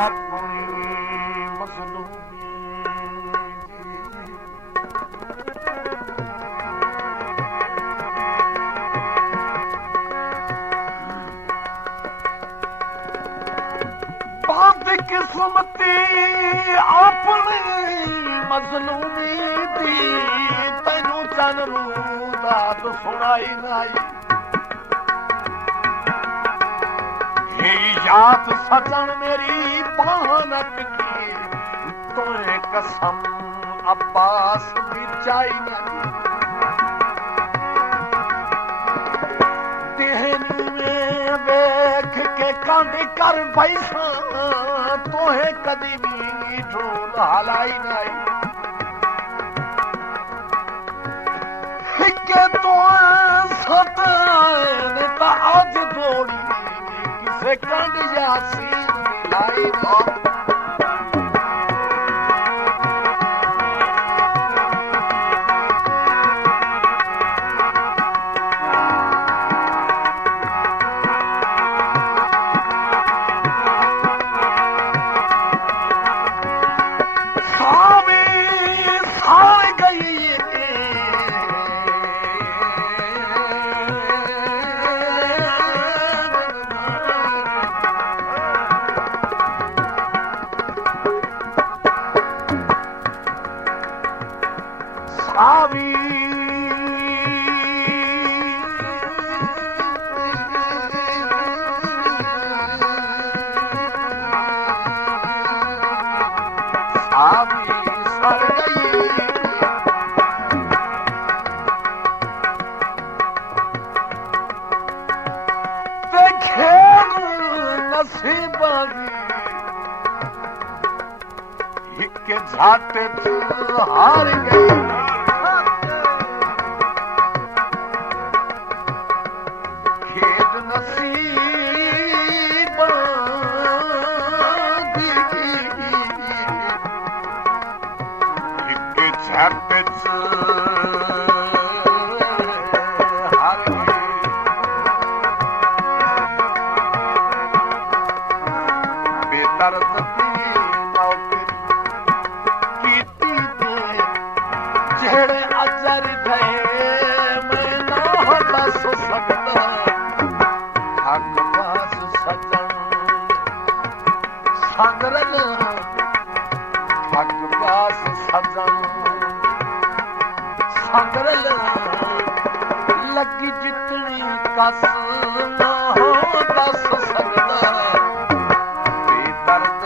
अपनी मज़लूमी किस्मती अपनी मज़लूमी दी तैनू चनू दाद सुनाई नाई ये याद सजन मेरी पानक की तोए कसम अब्बास भी चाई नहीं देहनी में देख के कंध कर बैसा तोहे कदी भी ढूंढ हलाई नहीं के तो सतान ता आज दौड़ी किसे कंध जासी मिलाई ना झाट हार गई खेद नसीब झट हार गई बेदर्द लगी जितनी कस ना हो दस सकता बेदर्द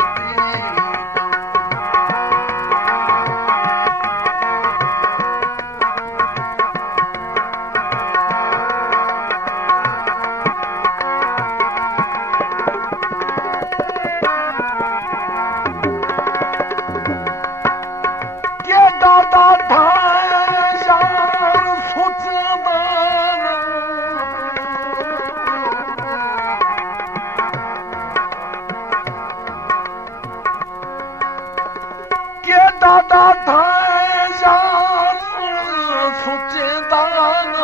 के दादा दादा सुचे दान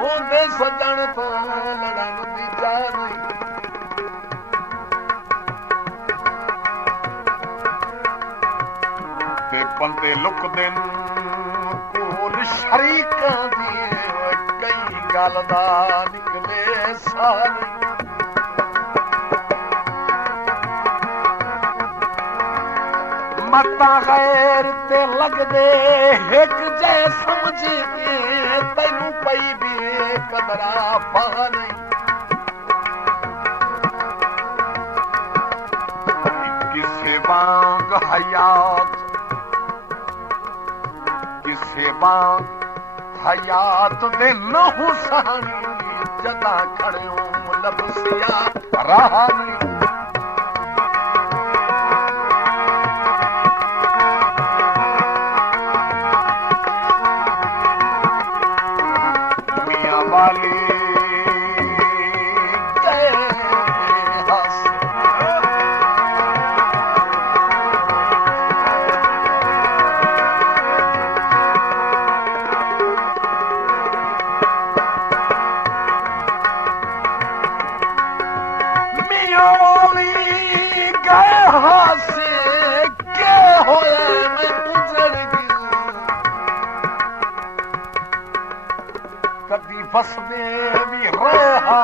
होंदे सजन तो लड़न दी जा नहीं ते बंदे लुकदे कोल शरीकां दी कई गल दा निकले सारी मता गैर ते लगदे एक जै समझ के तैनू पई भी कदरा पा नहीं किसे वांग हयात दे न हुसानी जदा खड़ियों लबसिया रहा नहीं बसदे भी रहा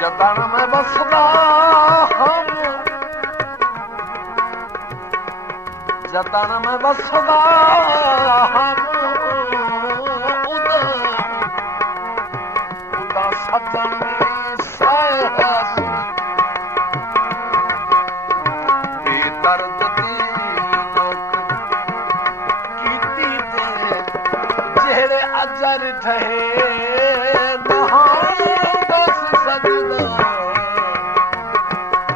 जतन में बसदा हम जतन में बसदा हम उदा सजन साहस बेदर्द दी कीती दे जेड़े अजर ठहे दस सजदा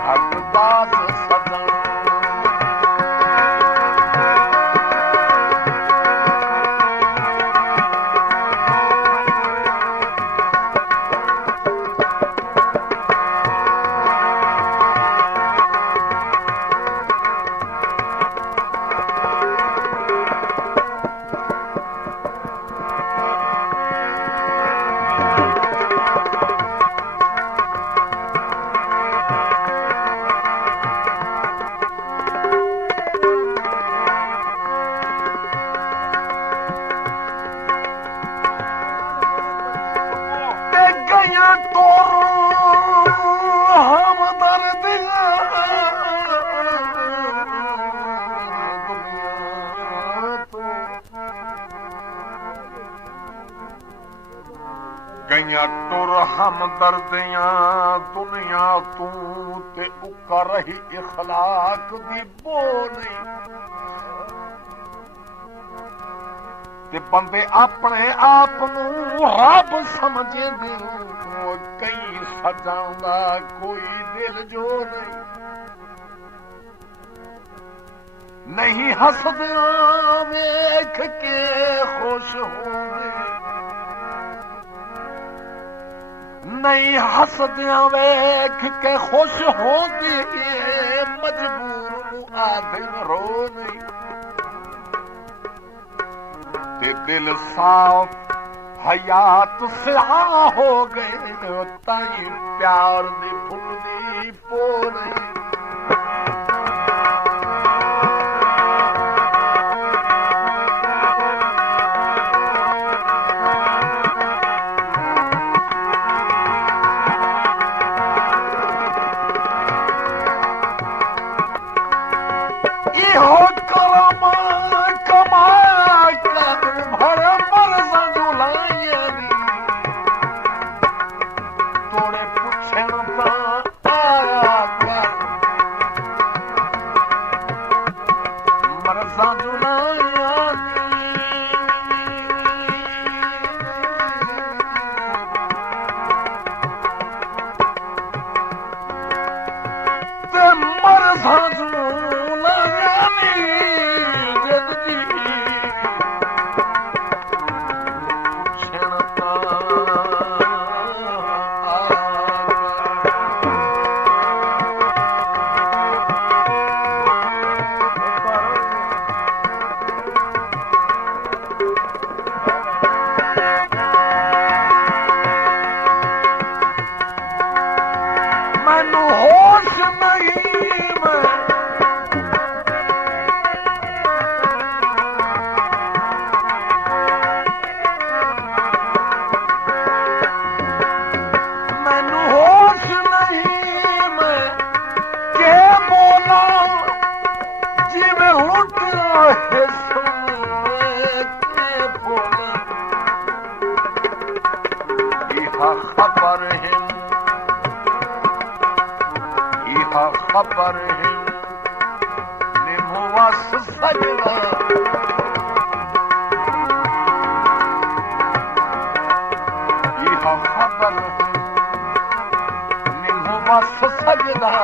हकदास सजन हमदर्दियां दुनिया तू ते उका रही इखलाक दी बोली ते बंदे अपने आप नू रब समझे दे कई सजांदा कोई दिल जो नहीं हसदियां वेख के खुश होंदे नहीं हसदियां वेख के खुश होंदी मजबूर आदिन रो नहीं ते दिल साफ हयात सिहा हो गए ताई प्यार दी फुलदी पो नहीं खबर है निमवस सजना यह खबर निमवस सजना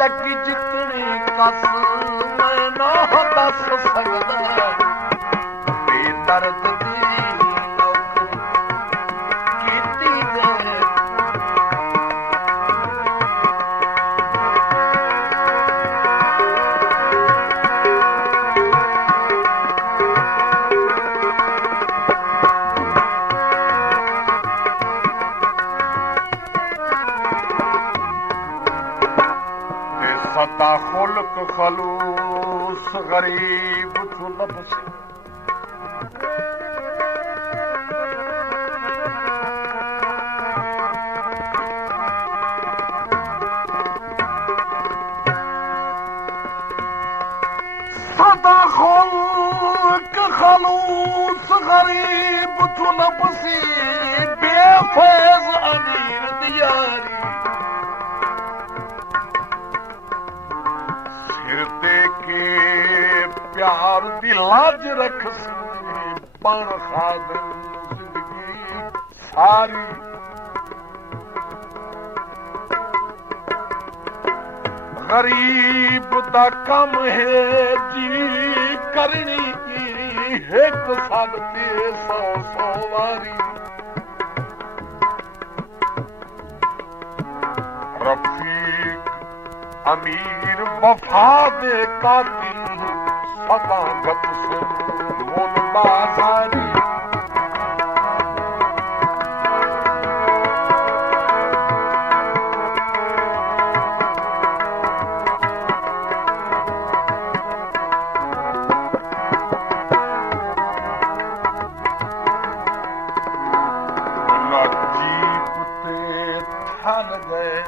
लगी जितनी कस मैं ना दस सकदा बेदर्द खुल्क खलूस उस गरीब जो लबसे सदा खुल्क खलूस गरीब जो लबसे बेफैज अमीर दियारी प्यार दी लाज रख पण खादम जिंदगी सारी गरीब दा कम है जी करनी एक सागते 100 वारी रफीक अमीर वफा दे कातिल सदागत से मोल बाजारी जीप ते थल गए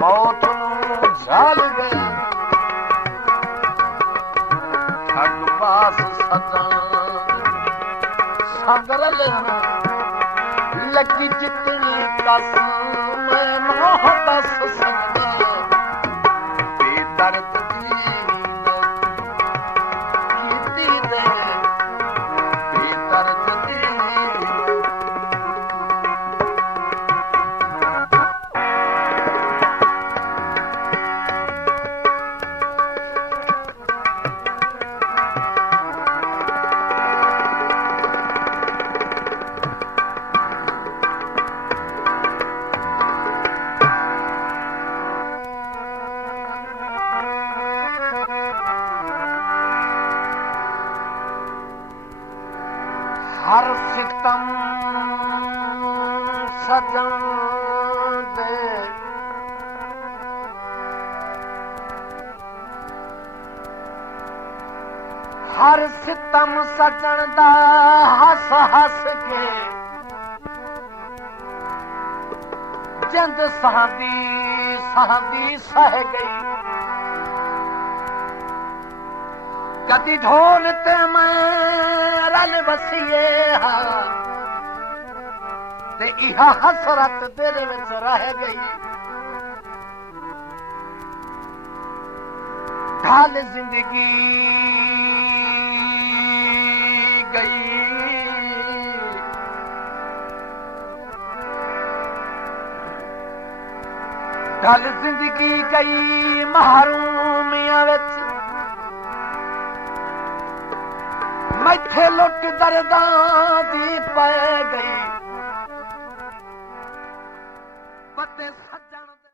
मौत झाल गई ठग पास सजा संगरल लगी जितनी कस मैं मोह दस सकता बेदर्द दी दे बेदर्द दी हर सितम सजन दे हर सितम सजन दा हस हस के जिंद सहंदी सह गई कदी ढोल ते मैं रल वसीए ते इहा हसरत दिल विच रह गई ढाल जिंदगी गई ढाल जिंदगी गई महरूमियां विच मैथे लुट दर्दां दी पै गई